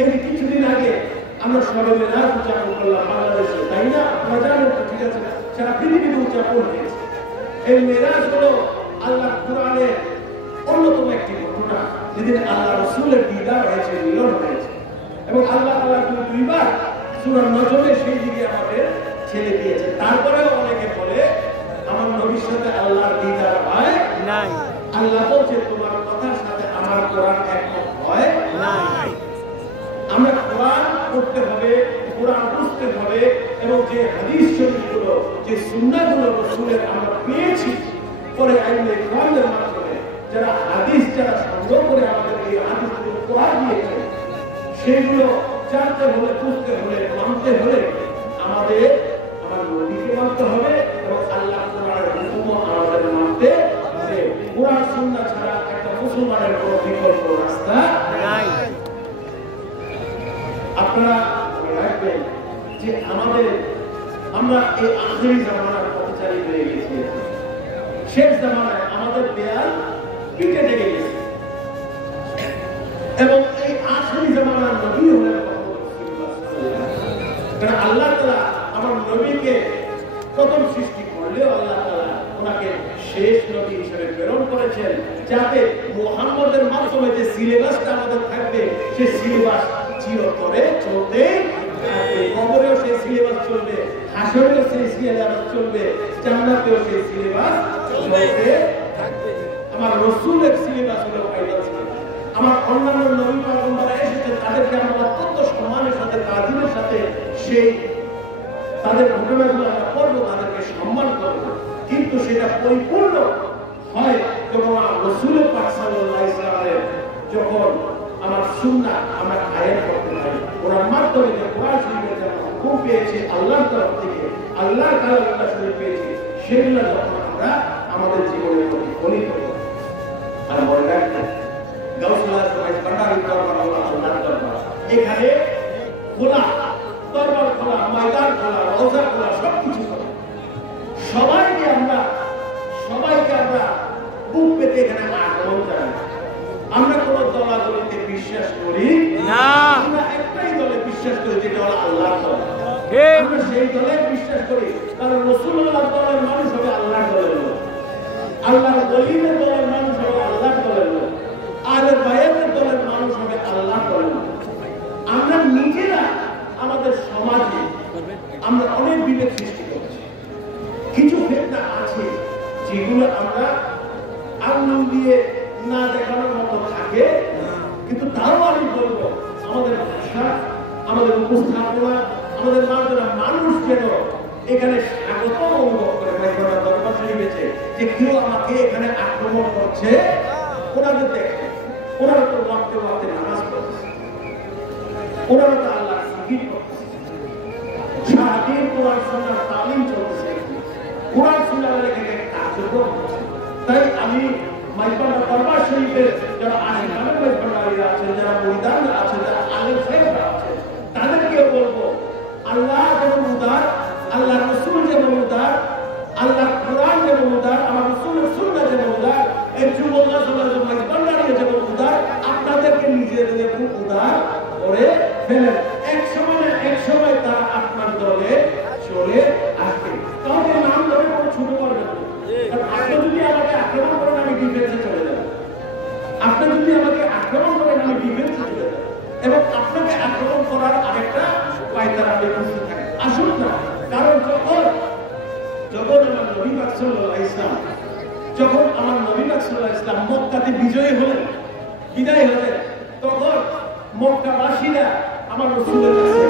এই কিছুদিন আগে আমরা সবাই মেরাজ উদযাপন করলাম বাংলাদেশে, তাই না? আপনারা জানেন তো, ঠিক আছে, সারা পৃথিবীতে উদযাপন হয়েছে। এই মেরাজ হলো আল্লাহ কুরআনের অন্যতম একটি ঘটনা, যেদিন আল্লাহ রাসূলের দিদার হয়েছে, মিলন হয়েছে। এবং আল্লাহ তাআলা দুইবার সূরা নজমে সেই দিকে আমাদের ছেড়ে দিয়েছে। তারপরেও অনেকে বলে আমার নবীর সাথে আল্লাহর দিদার হয় নাই। আল্লাহ বলছে তোমার কথার সাথে আমার কোরআন একমত হয় নাই। আমরা কোরআন পড়তে হবে, কোরআন বুঝতে হবে, এবং যে হাদিস শরীফগুলো, যে সুন্নাহগুলো রাসূলের আমরা পেয়েছি পরে আইনে কোরআনের মাধ্যমে, যারা হাদিস যারা সংগ্রহ করে আমাদের এই হাদিসগুলো কোরআন দিয়েছে, সেগুলো জানতে হলে, বুঝতে হলে, মানতে হলে আমাদের আমার নবীকে মানতে হবে এবং আল্লাহ কোরআনের হুকুমও আমাদের মানতে হবে। কোরআন সুন্নাহ ছাড়া একটা মুসলমানের কোনো বিকল্প রাস্তা নাই। আপনারা রাখবেন যে আমরা এই আখেরি জামানার পথচারী হয়ে গেছি। শেষ জামানায় আমাদের দেয়াল পিঠে লেগে গেছে এবং এই আখেরি জামানার নবী হলেন কারণ আল্লাহ তাআলা আমার নবীকে প্রথম সৃষ্টি করলেও আল্লাহ তাআলা ওনাকে শেষ নবী হিসেবে প্রেরণ করেছেন, যাতে মুহাম্মদের মাধ্যমে যে সিলেবাসটা আমাদের থাকবে সেই সিলেবাস চিরতরে চলতে থাকবে। কবরেও সেই সিলেবাস চলবে, হাসরেও সেই সিলেবাস চলবে, জান্নাতেও সেই সিলেবাস চলতে থাকবে। আমার রাসূলের সিলেবাস হলো ফাইনাল সিলেবাস। আমার অন্যান্য নবী পয়গম্বররা এসেছে, তাদেরকে আমরা অত্যন্ত সম্মানের সাথে, তাজিমের সাথে সেই তাদের ঘটনাগুলো আমরা পড়বো, তাদেরকে সম্মান করবো, কিন্তু সেটা পরিপূর্ণ হয় যখন রাসূল পাক সাল্লাল্লাহু আলাইহি ওয়াসাল্লামের যখন আমার সুন্নাহ আমরা কায়েম করতে পারি। ওনার মাধ্যমে যে কোরআন শরীফের যে হুকুম পেয়েছি আল্লাহর তরফ থেকে, আল্লাহর কালামটা শরীফ পেয়েছি, সেগুলো যখন আমরা আমাদের জীবনে প্রতিফলিত করি। আর মনে রাখবেন গাউসুল আজম ভান্ডারীর দরবার হলো আল্লাহর দরবার। এখানে খোলা দরবার, খোলা ময়দান, খোলা রওজা, খোলা সবকিছু খোলা। সবাইকে আমরা বুক পেতে এখানে আগমন জানাই। আমরা কোন দলাদলিতে বিশ্বাস করি না, আমরা একটাই দলে বিশ্বাস করি, যেটা হলো আল্লাহর দল। আমরা সেই দলে বিশ্বাস করি, কারণ রাসূলুল্লাহর দলের মানুষ হবে আল্লাহর দলের লোক, আল্লাহর ওলিদের দলের মানুষ হবে আল্লাহর দলের লোক, আহলে বায়াতের দলের মানুষ হবে আল্লাহর দলের লোক। আমরা নিজেরা আমাদের সমাজে আমরা অনেক বিভেদ সৃষ্টি করছি। কিছু ফিতনা আছে যেগুলো আমরা আঙ্গুল দিয়ে না দেখানোর মতো থাকে, কিন্তু তাও আমি বলবো আমাদের ভাষা, আমাদের উপস্থাপনা, আমাদের মানুষ যেন এখানে স্বাগত অনুভব করে। দরবার শরীফে যে কেউ আমাকে এখানে আক্রমণ করছে, ওনাদের দেখে, ওনারা তো ওয়াক্তে ওয়াক্তে নামাজ পড়ছে, ওনারা তো আল্লাহ জিকির করছে, সারাদিন কোরআন সুন্নাহর তালিম চলছে, কোরআন সুন্নাহর এখানে কার্যক্রম হচ্ছে। তাই আমি মাইপাড়া দরবার শরীফের যারা আশিকানের মাইপাড়ারীরা আছেন, যারা মুরিদানরা আছেন, যারা আলেম সাহেবরা আছেন, তাদেরকেও বলবো আল্লাহ যেমন উদার, আল্লাহ রাসূল যেমন উদার, আল্লাহ কোরআন যেমন উদার, আমার রাসূলের সুন্নাহ যেমন উদার, এই যুবকরা সাল্লাল্লাহু আলাইহি ওয়াসাল্লাম যেমন উদার, আপনাদেরকে নিজেদের খুব উদার করে ফেলেন। এক সময় তারা আপনার দলে চলে আসবে। কাউকে নাম ধরে কোনো ছোট করবেন না। আপনি যদি আমাকে আক্রমণ করেন, আমি ডিফেন্সে চলে যাব। আপনি যদি আমাকে আক্রমণ করেন, আমি ডিফেন্সে চলে যাব। এবং আপনাকে আক্রমণ করার আরেকটা পায়তারা আপনি বুঝতে থাকেন। আসুন না, কারণ যখন আমার নবী পাক সাল্লাল্লাহু আলাইহি ওয়াসাল্লাম মক্কাতে বিজয়ী হলেন, বিদায় হলেন, তখন মক্কাবাসীরা আমার রাসূলের কাছে